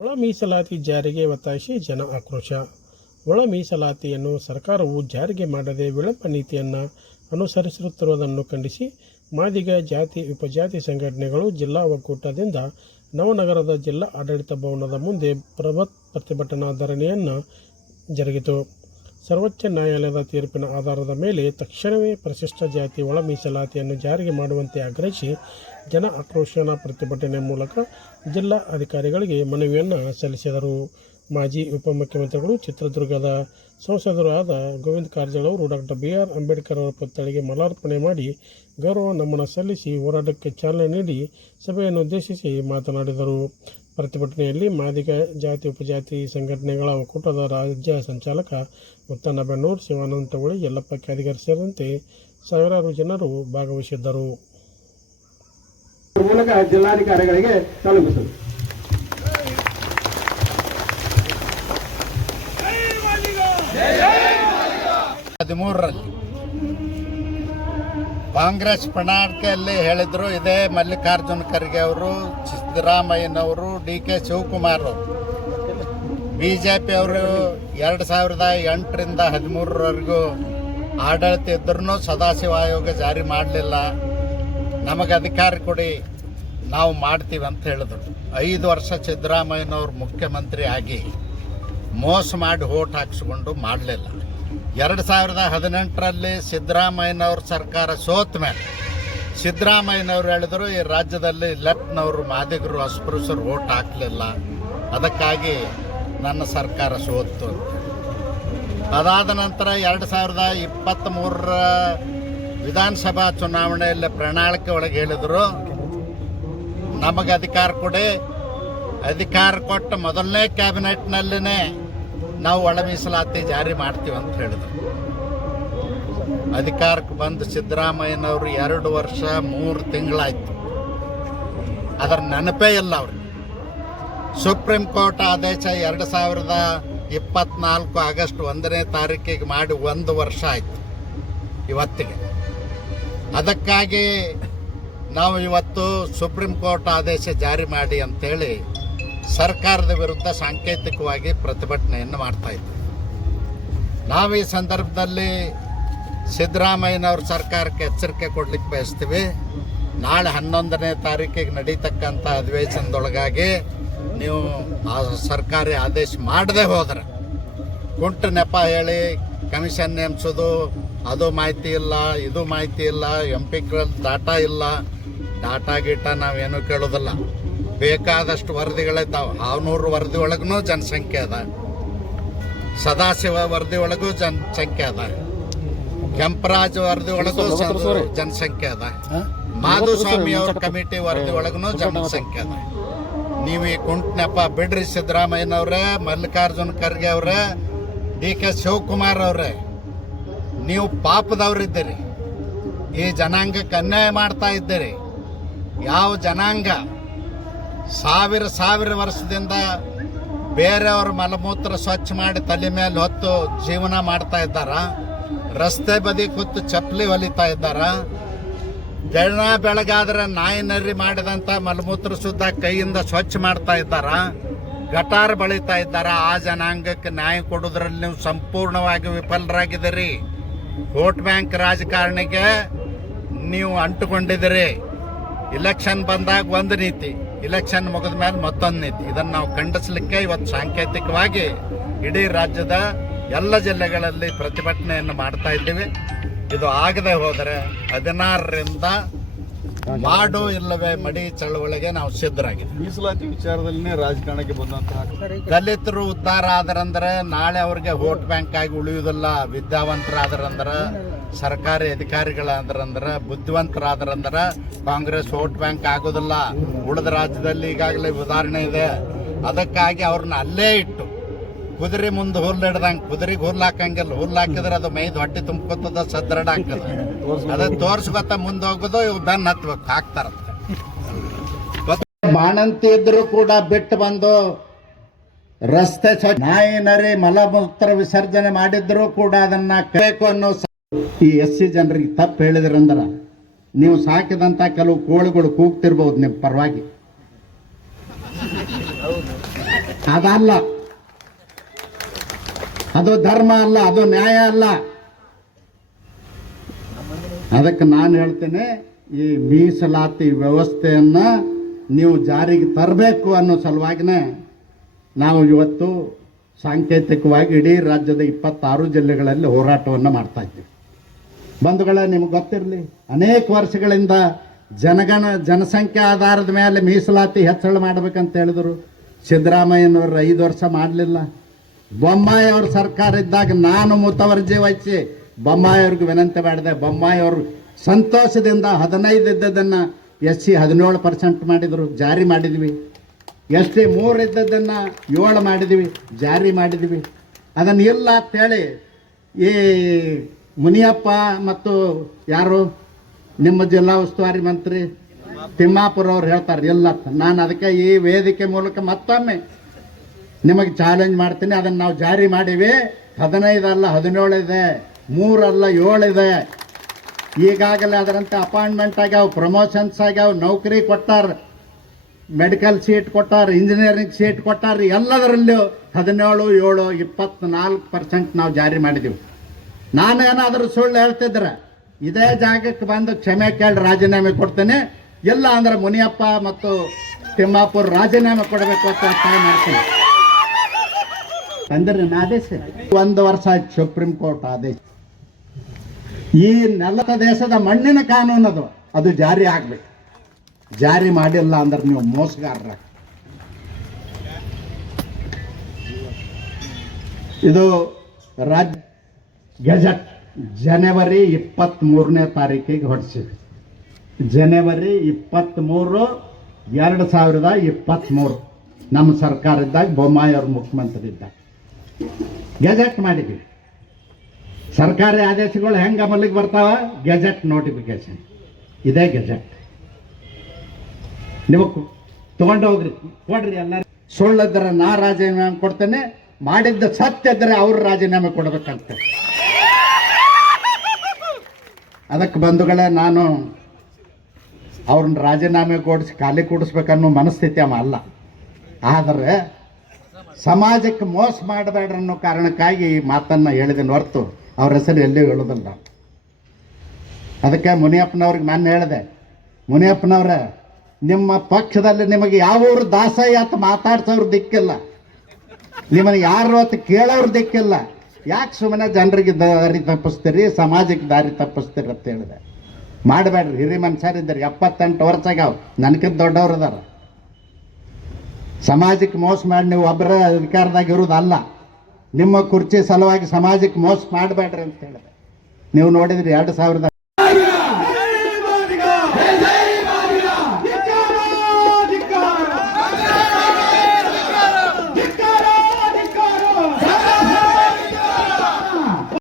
ಒಳ ಮೀಸಲಾತಿ ಜಾರಿಗೆ ಒತ್ತಾಯಿಸಿ ಜನ ಆಕ್ರೋಶ. ಒಳ ಮೀಸಲಾತಿಯನ್ನು ಸರ್ಕಾರವು ಜಾರಿಗೆ ಮಾಡದೆ ವಿಳಂಬ ನೀತಿಯನ್ನು ಅನುಸರಿಸುತ್ತಿರುವುದನ್ನು ಖಂಡಿಸಿ ಮಾದಿಗ ಜಾತಿ, ಉಪಜಾತಿ ಸಂಘಟನೆಗಳು ಜಿಲ್ಲಾ ಒಕ್ಕೂಟದಿಂದ ನವನಗರದ ಜಿಲ್ಲಾ ಆಡಳಿತ ಭವನದ ಮುಂದೆ ಬೃಹತ್ ಪ್ರತಿಭಟನಾ ಧರಣಿಯನ್ನು ಜರುಗಿತು. ಸರ್ವೋಚ್ಚ ನ್ಯಾಯಾಲಯದ ತೀರ್ಪಿನ ಆಧಾರದ ಮೇಲೆ ತಕ್ಷಣವೇ ಪರಿಶಿಷ್ಟ ಜಾತಿ ಒಳ ಮೀಸಲಾತಿಯನ್ನು ಜಾರಿಗೆ ಮಾಡುವಂತೆ ಆಗ್ರಹಿಸಿ ಜನ ಆಕ್ರೋಶನ ಪ್ರತಿಭಟನೆ ಮೂಲಕ ಜಿಲ್ಲಾ ಅಧಿಕಾರಿಗಳಿಗೆ ಮನವಿಯನ್ನು ಸಲ್ಲಿಸಿದರು. ಮಾಜಿ ಉಪಮುಖ್ಯಮಂತ್ರಿಗಳು ಚಿತ್ರದುರ್ಗದ ಸಂಸದರು ಆದ ಗೋವಿಂದ ಕಾರಜೋಳ ಅವರು ಡಾಕ್ಟರ್ ಬಿ ಆರ್ ಅಂಬೇಡ್ಕರ್ ಅವರ ಪುತ್ಥಳಿಗೆ ಮಾಲಾರ್ಪಣೆ ಮಾಡಿ ಗೌರವ ನಮನ ಸಲ್ಲಿಸಿ ಹೋರಾಟಕ್ಕೆ ಚಾಲನೆ ನೀಡಿ ಸಭೆಯನ್ನು ಉದ್ದೇಶಿಸಿ ಮಾತನಾಡಿದರು. ಪ್ರತಿಭಟನೆಯಲ್ಲಿ ಮಾದಿಗ ಜಾತಿ ಉಪಜಾತಿ ಸಂಘಟನೆಗಳ ಒಕ್ಕೂಟದ ರಾಜ್ಯ ಸಂಚಾಲಕ ಮುತ್ತಣ್ಣ ಬೆನ್ನೂರು ಶಿವಾನಂದ ತಗೊಳ್ಳಿ ಯಲ್ಲಪ್ಪ ಕ್ಯಾದಿಗರ್ ಸೇರಿದಂತೆ ಸಾವಿರಾರು ಜನರು ಭಾಗವಹಿಸಿದ್ದರು. ಮೂಲಕ ಜಿಲ್ಲಾಧಿಕಾರಿಗಳಿಗೆ ಹದಿಮೂರರಲ್ಲಿ ಕಾಂಗ್ರೆಸ್ ಪ್ರಣಾಳಿಕೆಯಲ್ಲಿ ಹೇಳಿದ್ರು, ಇದೇ ಮಲ್ಲಿಕಾರ್ಜುನ ಖರ್ಗೆ ಅವರು, ಸಿದ್ದರಾಮಯ್ಯನವರು, ಡಿ ಕೆ ಶಿವಕುಮಾರ್ ಅವರು. ಬಿ ಜೆ ಪಿ ಅವರು ಎರಡು ಸಾವಿರದ ಎಂಟರಿಂದ ಹದಿಮೂರರವರೆಗೂ ಆಡಳಿತ ಇದ್ರೂ ಸದಾಶಿವ ಆಯೋಗ ಜಾರಿ ಮಾಡಲಿಲ್ಲ. ನಮಗೆ ಅಧಿಕಾರ ಕೊಡಿ, ನಾವು ಮಾಡ್ತೀವಿ ಅಂತ ಹೇಳಿದ್ರು. ಐದು ವರ್ಷ ಸಿದ್ದರಾಮಯ್ಯನವರು ಮುಖ್ಯಮಂತ್ರಿ ಆಗಿ ಮೋಸ ಮಾಡಿ ಓಟ್ ಹಾಕಿಸ್ಕೊಂಡು ಮಾಡಲಿಲ್ಲ. ಎರಡು ಸಾವಿರದ ಹದಿನೆಂಟರಲ್ಲಿ ಸಿದ್ದರಾಮಯ್ಯನವ್ರ ಸರ್ಕಾರ ಸೋತ ಮೇಲೆ ಸಿದ್ದರಾಮಯ್ಯನವ್ರು ಹೇಳಿದ್ರು, ಈ ರಾಜ್ಯದಲ್ಲಿ ಲೆಫ್ಟ್ನವರು, ಮಾದಿಗರು, ಅಸ್ಪೃಶ್ಯರು ಓಟ್ ಹಾಕಲಿಲ್ಲ ಅದಕ್ಕಾಗಿ ನನ್ನ ಸರ್ಕಾರ ಸೋತು. ಅದಾದ ನಂತರ ಎರಡು ಸಾವಿರದ ಇಪ್ಪತ್ತ್ ಮೂರರ ವಿಧಾನಸಭಾ ಚುನಾವಣೆಯಲ್ಲಿ ಪ್ರಣಾಳಿಕೆ ಒಳಗೆ ಹೇಳಿದರು, ನಮಗೆ ಅಧಿಕಾರ ಕೊಡಿ ಅಧಿಕಾರ ಕೊಟ್ಟ ಮೊದಲನೇ ಕ್ಯಾಬಿನೆಟ್ನಲ್ಲಿನೇ ನಾವು ಒಳ ಮೀಸಲಾತಿ ಜಾರಿ ಮಾಡ್ತೀವಿ ಅಂತ ಹೇಳಿದ್ರು. ಅಧಿಕಾರಕ್ಕೆ ಬಂದು ಸಿದ್ದರಾಮಯ್ಯನವರು ಎರಡು ವರ್ಷ ಮೂರು ತಿಂಗಳಾಯ್ತು. ಅದರ ನೆನಪೇ ಇಲ್ಲ ಅವ್ರಿಗೆ. ಸುಪ್ರೀಂ ಕೋರ್ಟ್ ಆದೇಶ ಎರಡು ಸಾವಿರದ ಇಪ್ಪತ್ನಾಲ್ಕು ಆಗಸ್ಟ್ ಒಂದನೇ ತಾರೀಕಿಗೆ ಮಾಡಿ ಒಂದು ವರ್ಷ ಆಯ್ತು ಇವತ್ತಿಗೆ. ಅದಕ್ಕಾಗಿ ನಾವು ಇವತ್ತು ಸುಪ್ರೀಂ ಕೋರ್ಟ್ ಆದೇಶ ಜಾರಿ ಮಾಡಿ ಅಂತೇಳಿ ಸರ್ಕಾರದ ವಿರುದ್ಧ ಸಾಂಕೇತಿಕವಾಗಿ ಪ್ರತಿಭಟನೆಯನ್ನು ಮಾಡ್ತಾ ಇದ್ದೀವಿ ನಾವು ಈ ಸಂದರ್ಭದಲ್ಲಿ ಸಿದ್ದರಾಮಯ್ಯನವ್ರ ಸರ್ಕಾರಕ್ಕೆ ಎಚ್ಚರಿಕೆ ಕೊಡ್ಲಿಕ್ಕೆ ಬಯಸ್ತೀವಿ. ನಾಳೆ ಹನ್ನೊಂದನೇ ತಾರೀಕಿಗೆ ನಡೀತಕ್ಕಂಥ ಅಧಿವೇಶನದೊಳಗಾಗಿ ನೀವು ಆ ಸರ್ಕಾರಿ ಆದೇಶ ಮಾಡದೆ ಹೋದ್ರೆ ಕುಂಟು ನೆಪ ಹೇಳಿ ಕಮಿಷನ್ ನೇಮಿಸೋದು, ಅದು ಮಾಹಿತಿ ಇಲ್ಲ, ಇದು ಮಾಹಿತಿ ಇಲ್ಲ, ಎಂ ಪಿ ಡಾಟಾ ಇಲ್ಲ. ಡಾಟಾ ಗೀಟಾ ನಾವೇನು ಕೇಳೋದಿಲ್ಲ. ಬೇಕಾದಷ್ಟು ವರದಿಗಳಿದ್ದಾವೆ. ಆರುನೂರು ವರದಿ ಒಳಗೂ ಜನಸಂಖ್ಯೆ ಅದ. ಸದಾಶಿವ ವರದಿ ಒಳಗೂ ಜನಸಂಖ್ಯೆ ಅದ. ಕೆಂಪರಾಜ್ ವರದಿ ಒಳಗೂ ಜನ- ಜನಸಂಖ್ಯೆ ಅದ. ಮಾಧುಸ್ವಾಮಿ ಅವ್ರ ಕಮಿಟಿ ವರದಿ ಒಳಗೂ ಜನಸಂಖ್ಯೆ ಅದ. ನೀವು ಈ ಕುಂಟ್ನೆಪ್ಪ ನೆಪ ಬಿಡ್ರಿ ಸಿದ್ದರಾಮಯ್ಯನವ್ರೆ ಮಲ್ಲಿಕಾರ್ಜುನ ಖರ್ಗೆ ಅವ್ರೆ ಡಿ ಕೆ ಶಿವಕುಮಾರ್ ಅವ್ರೆ ನೀವು ಪಾಪದವ್ರಿದ್ದೀರಿ. ಈ ಜನಾಂಗಕ್ಕೆ ಅನ್ಯಾಯ ಮಾಡ್ತಾ ಇದ್ದೀರಿ. ಯಾವ ಜನಾಂಗ ಸಾವಿರ ಸಾವಿರ ವರ್ಷದಿಂದ ಬೇರೆಯವ್ರ ಮಲಮೂತ್ರ ಸ್ವಚ್ಛ ಮಾಡಿ ತಲೆ ಮೇಲೆ ಹೊತ್ತು ಜೀವನ ಮಾಡ್ತಾ ಇದ್ದಾರೆ. ರಸ್ತೆ ಬದಿ ಕೂತು ಚಪ್ಪಲಿ ಹೊಲಿತಾ ಇದ್ದಾರೆ. ಬೆಳ ಬೆಳಗಾದ್ರೆ ನಾಯಿ ನರಿ ಮಾಡಿದಂಥ ಮಲಮೂತ್ರ ಸುದ್ದ ಕೈಯಿಂದ ಸ್ವಚ್ಛ ಮಾಡ್ತಾ ಇದ್ದಾರ. ಗಟಾರ್ ಬಳಿತಾ ಇದ್ದಾರೆ. ಆ ಜನಾಂಗಕ್ಕೆ ನ್ಯಾಯ ಕೊಡೋದ್ರಲ್ಲಿ ನೀವು ಸಂಪೂರ್ಣವಾಗಿ ವಿಫಲರಾಗಿದ್ದೀರಿ. ವೋಟ್ ಬ್ಯಾಂಕ್ ರಾಜಕಾರಣಿಗೆ ನೀವು ಅಂಟುಕೊಂಡಿದ್ದೀರಿ. ಇಲೆಕ್ಷನ್ ಬಂದಾಗ ಒಂದು ನೀತಿ. ಇಲೆಕ್ಷನ್ ಮುಗಿದ ಮೇಲೆ ಮತ್ತೊಂದು ನೀತಿ. ಇದನ್ನು ನಾವು ಖಂಡಿಸಲಿಕ್ಕೆ ಇವತ್ತು ಸಾಂಕೇತಿಕವಾಗಿ ಇಡೀ ರಾಜ್ಯದ ಎಲ್ಲ ಜಿಲ್ಲೆಗಳಲ್ಲಿ ಪ್ರತಿಭಟನೆಯನ್ನು ಮಾಡ್ತಾ ಇದ್ದೀವಿ. ಇದು ಆಗದೆ ಹೋದರೆ ಹದಿನಾರರಿಂದ ಮಾಡು ಇಲ್ಲವೇ ಮಡಿ ಚಳವಳಿಗೆ ನಾವು ಸಿದ್ಧರಾಗಿದ್ದೀವಿ. ಮೀಸಲಾತಿ ವಿಚಾರದಲ್ಲಿನೇ ರಾಜಕಾರಣಕ್ಕೆ ಬಂದಂತಹ ದಲಿತರು ಉದ್ಧಾರ ಆದರಂದ್ರೆ ನಾಳೆ ಅವ್ರಿಗೆ ವೋಟ್ ಬ್ಯಾಂಕ್ ಆಗಿ ಉಳಿಯುವುದಿಲ್ಲ ವಿದ್ಯಾವಂತರಾದ್ರಂದ್ರೆ ಸರ್ಕಾರಿ ಅಧಿಕಾರಿಗಳಾದ್ರಂದ್ರೆ, ಬುದ್ಧಿವಂತರಾದ್ರಂದ್ರೆ ಕಾಂಗ್ರೆಸ್ ವೋಟ್ ಬ್ಯಾಂಕ್ ಆಗೋದಿಲ್ಲ. ಉಳಿದ ರಾಜ್ಯದಲ್ಲಿ ಈಗಾಗಲೇ ಉದಾಹರಣೆ ಇದೆ. ಅದಕ್ಕಾಗಿ ಅವ್ರನ್ನ ಅಲ್ಲೇ ಇಟ್ಟು, ಕುದುರೆ ಮುಂದೆ ಹುಲ್ಲು ಹಿಡ್ದಂಗೆ ಕುದುರೆಗೆ ಹುಲ್ಲು ಹಾಕಂಗಿಲ್ಲ ಹುಲ್ಲು ಹಾಕಿದ್ರೆ ಅದು ಮೈದು ಹೊಟ್ಟೆ ತುಂಬ್ಕೊತದ ಸದೃಢ ಹಾಕದ ಅದ ತೋರ್ಸ್ಕೊತ ಮುಂದೆ ಹೋಗೋದು ಇವು ಬೆನ್ನ ಹತ್ಬೇಕು. ಹಾಕ್ತಾರ ಬಾಣಂತಿ ಇದ್ರು ಕೂಡ ಬಿಟ್ಟು ಬಂದು ರಸ್ತೆ ನಾಯಿ ನರಿ ಮಲಮೂತ್ರ ವಿಸರ್ಜನೆ ಮಾಡಿದ್ರು ಕೂಡ ಅದನ್ನ ಕಬೇಕು ಅನ್ನೋ ಈ ಎಸ್ ಸಿ ಜನರಿಗೆ ತಪ್ಪು ಹೇಳಿದ್ರಂದ್ರ ನೀವು ಸಾಕಿದಂತ ಕೆಲವು ಕೋಳಿಗಳು ಕೂಗ್ತಿರ್ಬೋದು ನಿಮ್ಮ ಪರವಾಗಿ. ಅದಲ್ಲ. ಅದು ಧರ್ಮ ಅಲ್ಲ, ಅದು ನ್ಯಾಯ ಅಲ್ಲ. ಅದಕ್ಕೆ ನಾನು ಹೇಳ್ತೇನೆ, ಈ ಮೀಸಲಾತಿ ವ್ಯವಸ್ಥೆಯನ್ನು ನೀವು ಜಾರಿಗೆ ತರಬೇಕು ಅನ್ನೋ ಸಲುವಾಗಿನೇ ನಾವು ಇವತ್ತು ಸಾಂಕೇತಿಕವಾಗಿ ಇಡೀ ರಾಜ್ಯದ ಇಪ್ಪತ್ತಾರು ಜಿಲ್ಲೆಗಳಲ್ಲಿ ಹೋರಾಟವನ್ನು ಮಾಡ್ತಾ ಇದ್ದೀವಿ. ಬಂಧುಗಳೇ, ನಿಮ್ಗೆ ಗೊತ್ತಿರಲಿ, ಅನೇಕ ವರ್ಷಗಳಿಂದ ಜನಗಣ, ಜನಸಂಖ್ಯೆ ಆಧಾರದ ಮೇಲೆ ಮೀಸಲಾತಿ ಹೆಚ್ಚಳ ಮಾಡ್ಬೇಕಂತ ಹೇಳಿದರು. ಸಿದ್ದರಾಮಯ್ಯನವರು ಐದು ವರ್ಷ ಮಾಡಲಿಲ್ಲ. ಬೊಮ್ಮಾಯಿ ಅವ್ರ ಸರ್ಕಾರ ಇದ್ದಾಗ ನಾನು ಮುತವರ್ಜಿ ವಹಿಸಿ ಬೊಮ್ಮಾಯಿ ಅವ್ರಿಗೆ ವಿನಂತಿ ಮಾಡಿದೆ. ಬೊಮ್ಮಾಯಿ ಅವರು ಸಂತೋಷದಿಂದ ಹದಿನೈದು ಇದ್ದದನ್ನು ಎಸ್ ಸಿ ಹದಿನೇಳು ಪರ್ಸೆಂಟ್ ಮಾಡಿದರು, ಜಾರಿ ಮಾಡಿದ್ವಿ. ಎಸ್ ಟಿ ಮೂರು ಇದ್ದದನ್ನು ಏಳು ಮಾಡಿದ್ವಿ, ಜಾರಿ ಮಾಡಿದ್ವಿ. ಅದನ್ನು ಇಲ್ಲ ಅಂತೇಳಿ ಈ ಮುನಿಯಪ್ಪ ಮತ್ತು ಯಾರು? ನಿಮ್ಮ ಜಿಲ್ಲಾ ಉಸ್ತುವಾರಿ ಮಂತ್ರಿ ತಿಮ್ಮಾಪುರ ಅವ್ರು ಹೇಳ್ತಾರೆ ಎಲ್ಲ ನಾನು ಅದಕ್ಕೆ ಈ ವೇದಿಕೆ ಮೂಲಕ ಮತ್ತೊಮ್ಮೆ ನಿಮಗೆ ಚಾಲೆಂಜ್ ಮಾಡ್ತೀನಿ. ಅದನ್ನು ನಾವು ಜಾರಿ ಮಾಡಿವಿ. ಹದಿನೈದು ಅಲ್ಲ ಹದಿನೇಳು ಇದೆ ಮೂರಲ್ಲ ಏಳಿದೆ. ಈಗಾಗಲೇ ಅದರಂತೆ ಅಪಾಯಿಂಟ್ಮೆಂಟ್ ಆಗ್ಯಾವ ಪ್ರಮೋಷನ್ಸ್ ಆಗ್ಯಾವ, ನೌಕರಿ ಕೊಟ್ಟಾರ ಮೆಡಿಕಲ್ ಸೀಟ್ ಕೊಟ್ಟಾರ ಇಂಜಿನಿಯರಿಂಗ್ ಸೀಟ್ ಕೊಟ್ಟಾರ, ಎಲ್ಲದರಲ್ಲೂ ಹದಿನೇಳು, ಏಳು, ಇಪ್ಪತ್ನಾಲ್ಕು ಪರ್ಸೆಂಟ್ ನಾವು ಜಾರಿ ಮಾಡಿದ್ದೀವಿ ನಾನು ಏನಾದರೂ ಸುಳ್ಳು ಹೇಳ್ತಿದ್ರೆ ಇದೇ ಜಾಗಕ್ಕೆ ಬಂದು ಕ್ಷಮೆ ಕೇಳಿ ರಾಜೀನಾಮೆ ಕೊಡ್ತೇನೆ. ಇಲ್ಲ ಅಂದ್ರೆ ಮುನಿಯಪ್ಪ ಮತ್ತು ತಿಮ್ಮಾಪುರ್ ರಾಜೀನಾಮೆ ಕೊಡಬೇಕು ಅಂತ ಒತ್ತಾಯ ಮಾಡ್ತೀನಿ. ತಂದ್ರೆ ಆದೇಶ. ಒಂದು ವರ್ಷ ಆಯ್ತು ಸುಪ್ರೀಂ ಕೋರ್ಟ್ ಆದೇಶ. ಈ ನೆಲದ ದೇಶದ ಮಣ್ಣಿನ ಕಾನೂನು ಅದು. ಅದು ಜಾರಿ ಆಗ್ಬೇಕು. ಜಾರಿ ಮಾಡಿಲ್ಲ ಅಂದ್ರೆ ನೀವು ಮೋಸಗಾರರ. ಇದು ರಾಜ್ಯ ಗೆಜೆಟ್, ಜನವರಿ ಇಪ್ಪತ್ತ್ ಮೂರನೇ ತಾರೀಕಿಗೆ ಹೊರಡಿಸಿವಿ ಜನವರಿ ಇಪ್ಪತ್ತ್ಮೂರು ಎರಡು ಸಾವಿರದ ಇಪ್ಪತ್ತ್ಮೂರು ನಮ್ಮ ಸರ್ಕಾರ ಇದ್ದಾಗ ಬೊಮ್ಮಾಯಿ ಅವರು ಮುಖ್ಯಮಂತ್ರಿ ಇದ್ದಾಗ ಗೆಜೆಟ್ ಮಾಡಿದ್ವಿ. ಸರ್ಕಾರಿ ಆದೇಶಗಳು ಹೆಂಗೆ ಅಮಲಿಗೆ ಬರ್ತಾವ? ಗೆಜೆಟ್ ನೋಟಿಫಿಕೇಶನ್ ಇದೇ ಗೆಜೆಟ್. ನೀವು ತಗೊಂಡು ಹೋಗ್ರಿ. ಕೊಡ್ರಿ ಎಲ್ಲ ಸುಳ್ಳಿದ್ರೆ ನಾ ರಾಜೀನಾಮೆ ಕೊಡ್ತೇನೆ, ಮಾಡಿದ್ದ ಸತ್ಯ ಇದ್ರೆ ಅವ್ರು ರಾಜೀನಾಮೆ ಕೊಡ್ಬೇಕಂತ. ಅದಕ್ಕೆ ಬಂಧುಗಳೇ, ನಾನು ಅವ್ರನ್ನ ರಾಜೀನಾಮೆ ಕೊಡಿಸಿ ಖಾಲಿ ಕೂಡಿಸ್ಬೇಕನ್ನೋ ಮನಸ್ಥಿತಿ ಅವ ಅಲ್ಲ. ಆದರೆ ಸಮಾಜಕ್ಕೆ ಮೋಸ ಮಾಡಬೇಡ ಅನ್ನೋ ಕಾರಣಕ್ಕಾಗಿ ಈ ಮಾತನ್ನು ಹೇಳಿದ್ದೀನಿ ಹೊರತು ಅವ್ರ ಹೆಸರು ಎಲ್ಲಿಯೂ ಹೇಳೋದಲ್ಲ. ಅದಕ್ಕೆ ಮುನಿಯಪ್ಪನವ್ರಿಗೆ ನಾನು ಹೇಳಿದೆ, ಮುನಿಯಪ್ಪನವ್ರೆ, ನಿಮ್ಮ ಪಕ್ಷದಲ್ಲಿ ನಿಮಗೆ ಯಾವ ಊರು ದಾಸಯ್ಯ ಅಂತ ಮಾತಾಡ್ಸೋರು ದಿಕ್ಕಿಲ್ಲ. ನಿಮಗೆ ಯಾರು ಅಂತ ಕೇಳೋರು ದಿಕ್ಕಿಲ್ಲ. ಯಾಕೆ ಸುಮ್ಮನೆ ಜನರಿಗೆ ದಾರಿ ತಪ್ಪಿಸ್ತೀರಿ, ಸಮಾಜಕ್ಕೆ ದಾರಿ ತಪ್ಪಿಸ್ತೀರಿ ಅಂತ ಹೇಳಿದೆ. ಮಾಡಬೇಡ್ರಿ, ಹಿರಿ ಮನುಷ್ಯರಿದ್ದಾರೆ ಎಪ್ಪತ್ತೆಂಟು ವರ್ಷ ಆಗ್ಯಾವ ನನಗಿಂತ ದೊಡ್ಡವ್ರು ಅದಾರ ಸಮಾಜಕ್ಕೆ ಮೋಸ ಮಾಡಿ ನೀವು ಒಬ್ಬರ ಅಧಿಕಾರದಾಗ ಇರೋದಲ್ಲ ನಿಮ್ಮ ಕುರ್ಚಿ ಸಲುವಾಗಿ ಸಮಾಜಕ್ಕೆ ಮೋಸ ಮಾಡಬೇಡ್ರಿ ಅಂತ ಹೇಳಿದೆ. ನೀವು ನೋಡಿದ್ರಿ, ಎರಡು ಸಾವಿರದ